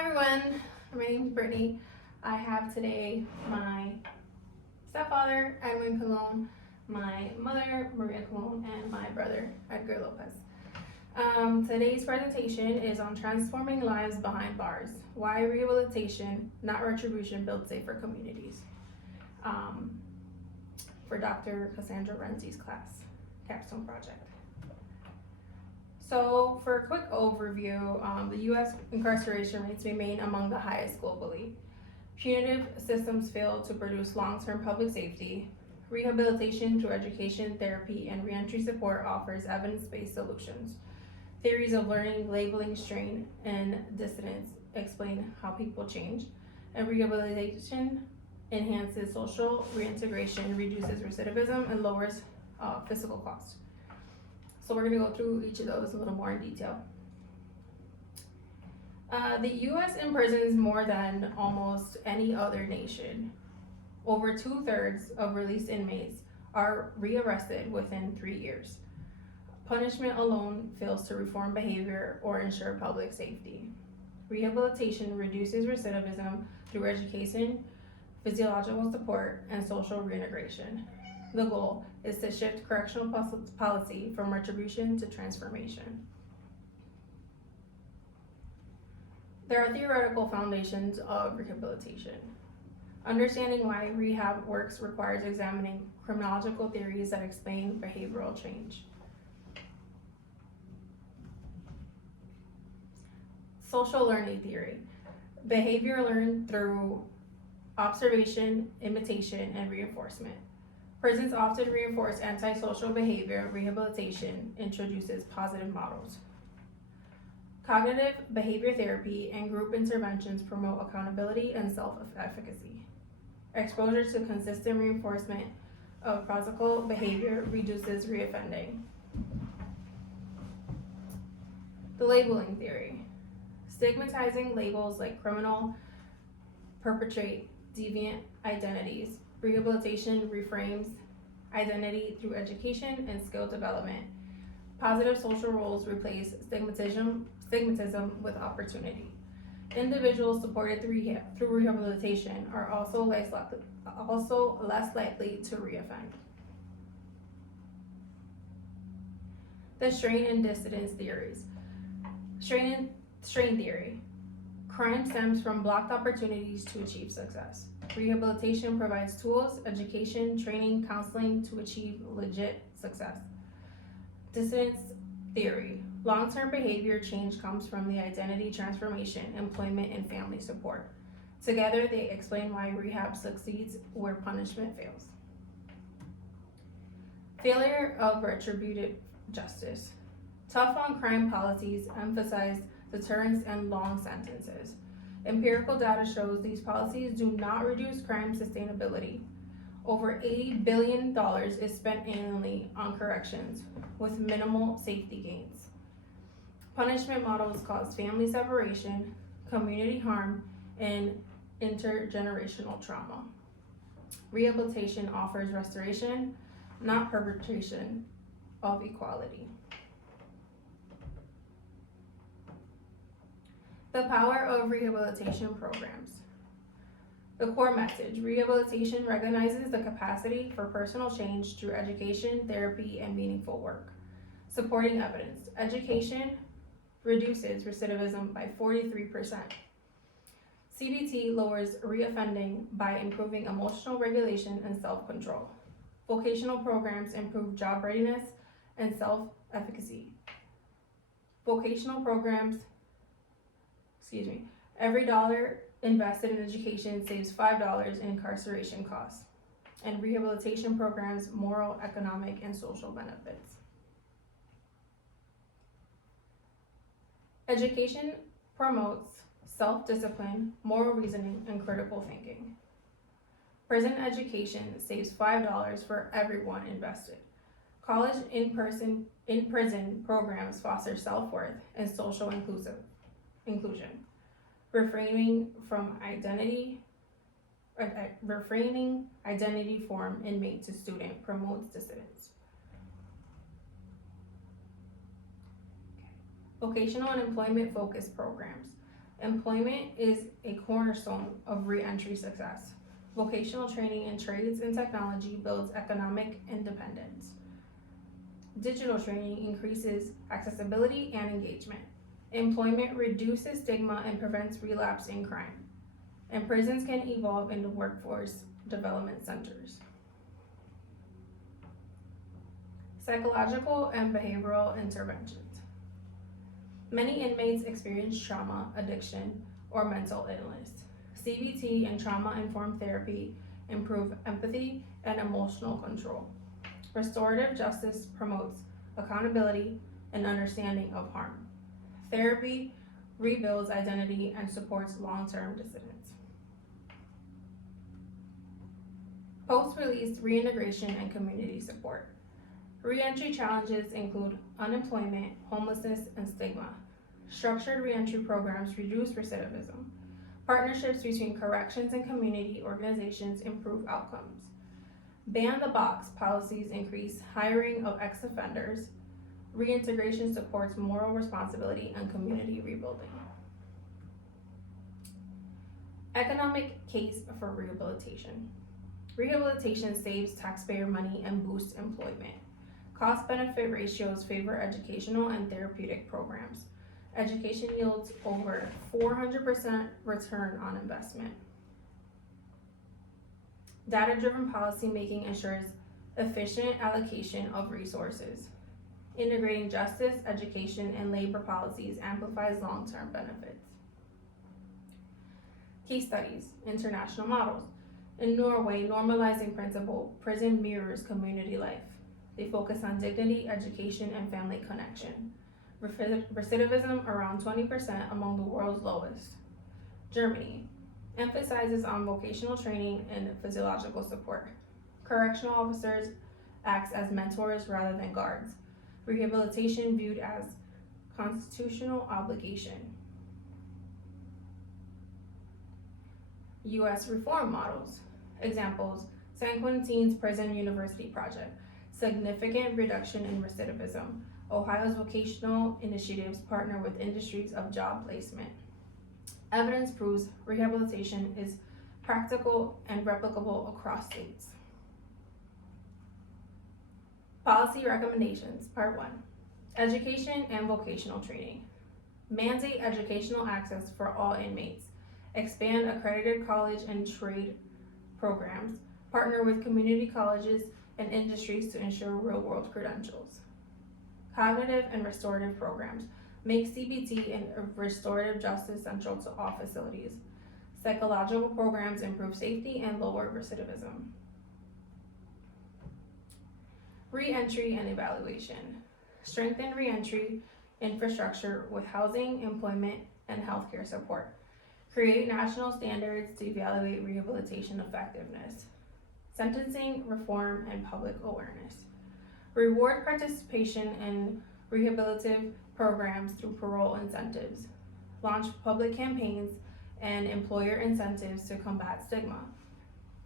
Hi everyone, my name is Brittany. I have today my stepfather, Edwin Colon, my mother, Maria Colon, and my brother, Edgar Lopez. Today's presentation is on transforming lives behind bars, why rehabilitation, not retribution, builds safer communities, for Dr. Cassandra Renzi's class, capstone project. So for a quick overview, the U.S. incarceration rates remain among the highest globally. Punitive systems fail to produce long-term public safety. Rehabilitation through education, therapy, and reentry support offers evidence-based solutions. Theories of learning, labeling, strain, and dissidence explain how people change. And rehabilitation enhances social reintegration, reduces recidivism, and lowers physical costs. So we're going to go through each of those a little more in detail. The U.S. imprisons more than almost any other nation. Over 2/3 of released inmates are rearrested within 3 years. Punishment alone fails to reform behavior or ensure public safety. Rehabilitation reduces recidivism through education, physiological support, and social reintegration. The goal is to shift correctional policy from retribution to transformation. There are theoretical foundations of rehabilitation. Understanding why rehab works requires examining criminological theories that explain behavioral change. Social learning theory. Behavior learned through observation, imitation, and reinforcement. Prisons often reinforce antisocial behavior. Rehabilitation introduces positive models. Cognitive behavior therapy and group interventions promote accountability and self-efficacy. Exposure to consistent reinforcement of procyclical behavior reduces reoffending. The labeling theory. Stigmatizing labels like criminal perpetrate deviant identities. Rehabilitation reframes identity through education and skill development. Positive social roles replace stigmatism with opportunity. Individuals supported through rehabilitation are also less likely to reoffend. The strain and dissidence theories. Strain theory. Crime stems from blocked opportunities to achieve success. Rehabilitation provides tools, education, training, counseling to achieve legit success. Dissidence theory. Long-term behavior change comes from the identity transformation, employment, and family support. Together, they explain why rehab succeeds where punishment fails. Failure of retributive justice. Tough on crime policies emphasize deterrence and long sentences. Empirical data shows these policies do not reduce crime sustainability. Over $80 billion is spent annually on corrections with minimal safety gains. Punishment models cause family separation, community harm, and intergenerational trauma. Rehabilitation offers restoration, not perpetration of equality. The power of rehabilitation programs. The core message: rehabilitation recognizes the capacity for personal change through education, therapy, and meaningful work. Supporting evidence. Education reduces recidivism by 43%. CBT lowers reoffending by improving emotional regulation and self-control. Vocational programs improve job readiness and self-efficacy. Every dollar invested in education saves $5 in incarceration costs, and rehabilitation programs moral, economic, and social benefits. Education promotes self-discipline, moral reasoning, and critical thinking. Prison education saves $5 for everyone invested. College in prison programs foster self-worth and social inclusion. Refraining identity from inmate to student promotes dissidence. Vocational and employment focused programs. Employment is a cornerstone of reentry success. Vocational training in trades and technology builds economic independence. Digital training increases accessibility and engagement. Employment reduces stigma and prevents relapse in crime. And prisons can evolve into workforce development centers. Psychological and behavioral interventions. Many inmates experience trauma, addiction, or mental illness. CBT and trauma-informed therapy improve empathy and emotional control. Restorative justice promotes accountability and understanding of harm. Therapy rebuilds identity and supports long-term dissidence. Post-release reintegration and community support. Reentry challenges include unemployment, homelessness, and stigma. Structured reentry programs reduce recidivism. Partnerships between corrections and community organizations improve outcomes. Ban the box policies increase hiring of ex-offenders. Reintegration supports moral responsibility and community rebuilding. Economic case for rehabilitation. Rehabilitation saves taxpayer money and boosts employment. Cost-benefit ratios favor educational and therapeutic programs. Education yields over 400% return on investment. Data-driven policymaking ensures efficient allocation of resources. Integrating justice, education, and labor policies amplifies long-term benefits. Case studies, international models. In Norway, normalizing principle, prison mirrors community life. They focus on dignity, education, and family connection. Recidivism around 20% among the world's lowest. Germany emphasizes on vocational training and physiological support. Correctional officers act as mentors rather than guards. Rehabilitation viewed as constitutional obligation. U.S. reform models. Examples: San Quentin's Prison University Project, significant reduction in recidivism. Ohio's vocational initiatives partner with industries of job placement. Evidence proves rehabilitation is practical and replicable across states. Policy recommendations, Part 1. Education and vocational training. Mandate educational access for all inmates. Expand accredited college and trade programs. Partner with community colleges and industries to ensure real-world credentials. Cognitive and restorative programs. Make CBT and restorative justice central to all facilities. Psychological programs improve safety and lower recidivism. Reentry and evaluation. Strengthen reentry infrastructure with housing, employment, and healthcare support. Create national standards to evaluate rehabilitation effectiveness. Sentencing, reform, and public awareness. Reward participation in rehabilitative programs through parole incentives. Launch public campaigns and employer incentives to combat stigma.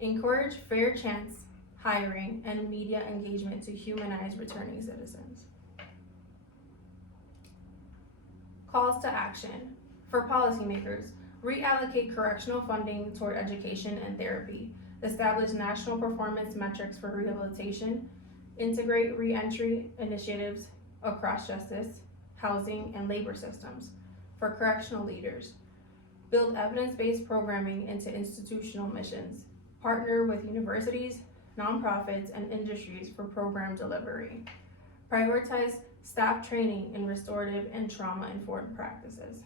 Encourage fair chance hiring and media engagement to humanize returning citizens. Calls to action. For policymakers, reallocate correctional funding toward education and therapy. Establish national performance metrics for rehabilitation. Integrate reentry initiatives across justice, housing, and labor systems. For correctional leaders, build evidence-based programming into institutional missions. Partner with universities, nonprofits, and industries for program delivery. Prioritize staff training in restorative and trauma-informed practices.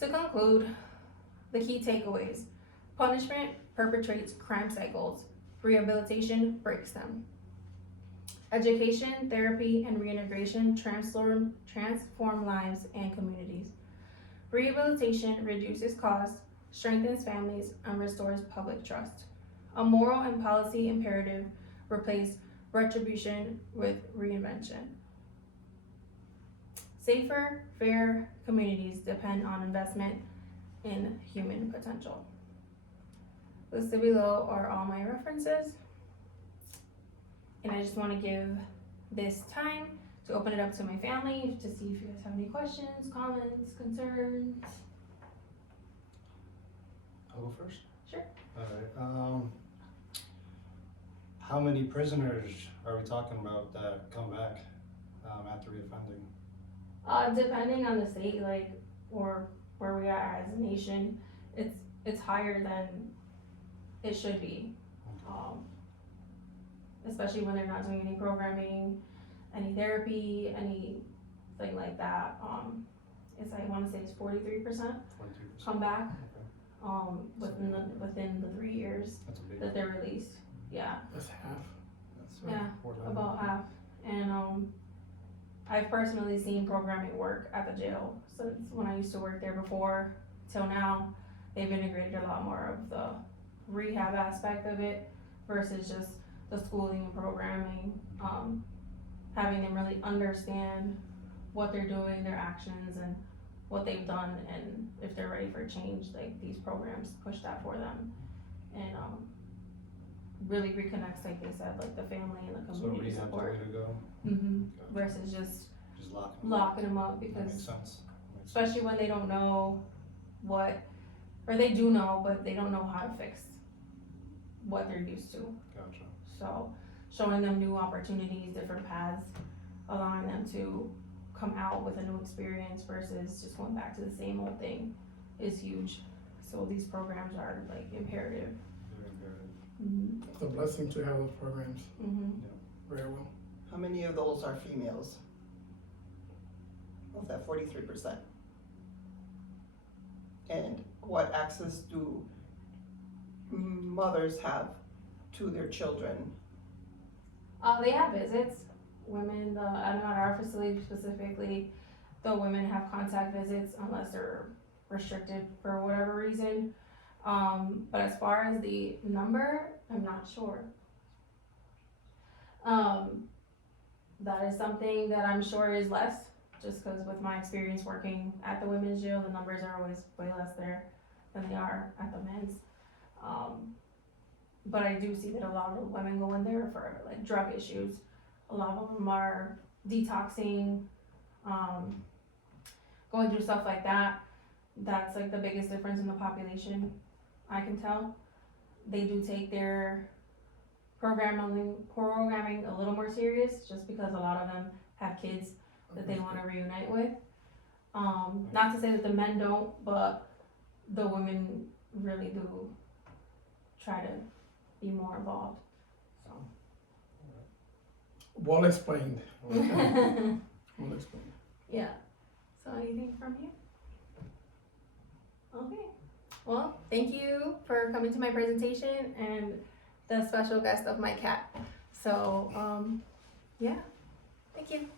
To conclude, the key takeaways. Punishment perpetrates crime cycles. Rehabilitation breaks them. Education, therapy, and reintegration transform lives and communities. Rehabilitation reduces costs, strengthens families, and restores public trust. A moral and policy imperative replace retribution with reinvention. Safer, fair communities depend on investment in human potential. Listed below are all my references. And I just want to give this time to open it up to my family to see if you guys have any questions, comments, concerns. I'll go first? Sure. Alright, how many prisoners are we talking about that come back, after reoffending? Depending on the state, like, or where we are as a nation, it's higher than it should be. Especially when they're not doing any programming, any therapy, anything like that. I wanna say it's 43% 43%? come back, Okay, within the 3 years that's a big that one. they're released, yeah. That's half. That's Yeah, more than- about half. And I've personally seen programming work at the jail since when I used to work there before till now. They've integrated a lot more of the rehab aspect of it versus just the schooling and programming. Having them really understand what they're doing, their actions, and what they've done, and if they're ready for change, like these programs push that for them. And really reconnects, like they said, like the family and the So community rehab's the support. way to go, Versus just just lock them. locking them up, That makes because sense. That makes sense. especially when they don't know what, or they do know, but they don't know how to fix what they're used to. Gotcha. So showing them new opportunities, different paths, allowing them to come out with a new experience versus just going back to the same old thing is huge. So these programs are like imperative. Very imperative. Mm-hmm. It's a blessing to have those programs. Mm-hmm. Very well. How many of those are females? Of that 43%? And what access do mothers have to their children? They have visits. Women, I don't know, at our facility specifically, the women have contact visits unless they're restricted for whatever reason. But as far as the number, I'm not sure. That is something that I'm sure is less, just because with my experience working at the women's jail, the numbers are always way less there than they are at the men's. But I do see that a lot of women go in there for like drug issues. A lot of them are detoxing, going through stuff like that. That's like the biggest difference in the population, I can tell. They do take their programming a little more serious, just because a lot of them have kids that they want to reunite with. Not to say that the men don't, but the women really do try to be more involved. So. Well explained. Well explained. Yeah. So anything from you? Okay. Well, thank you for coming to my presentation and the special guest of my cat. So, yeah. Thank you.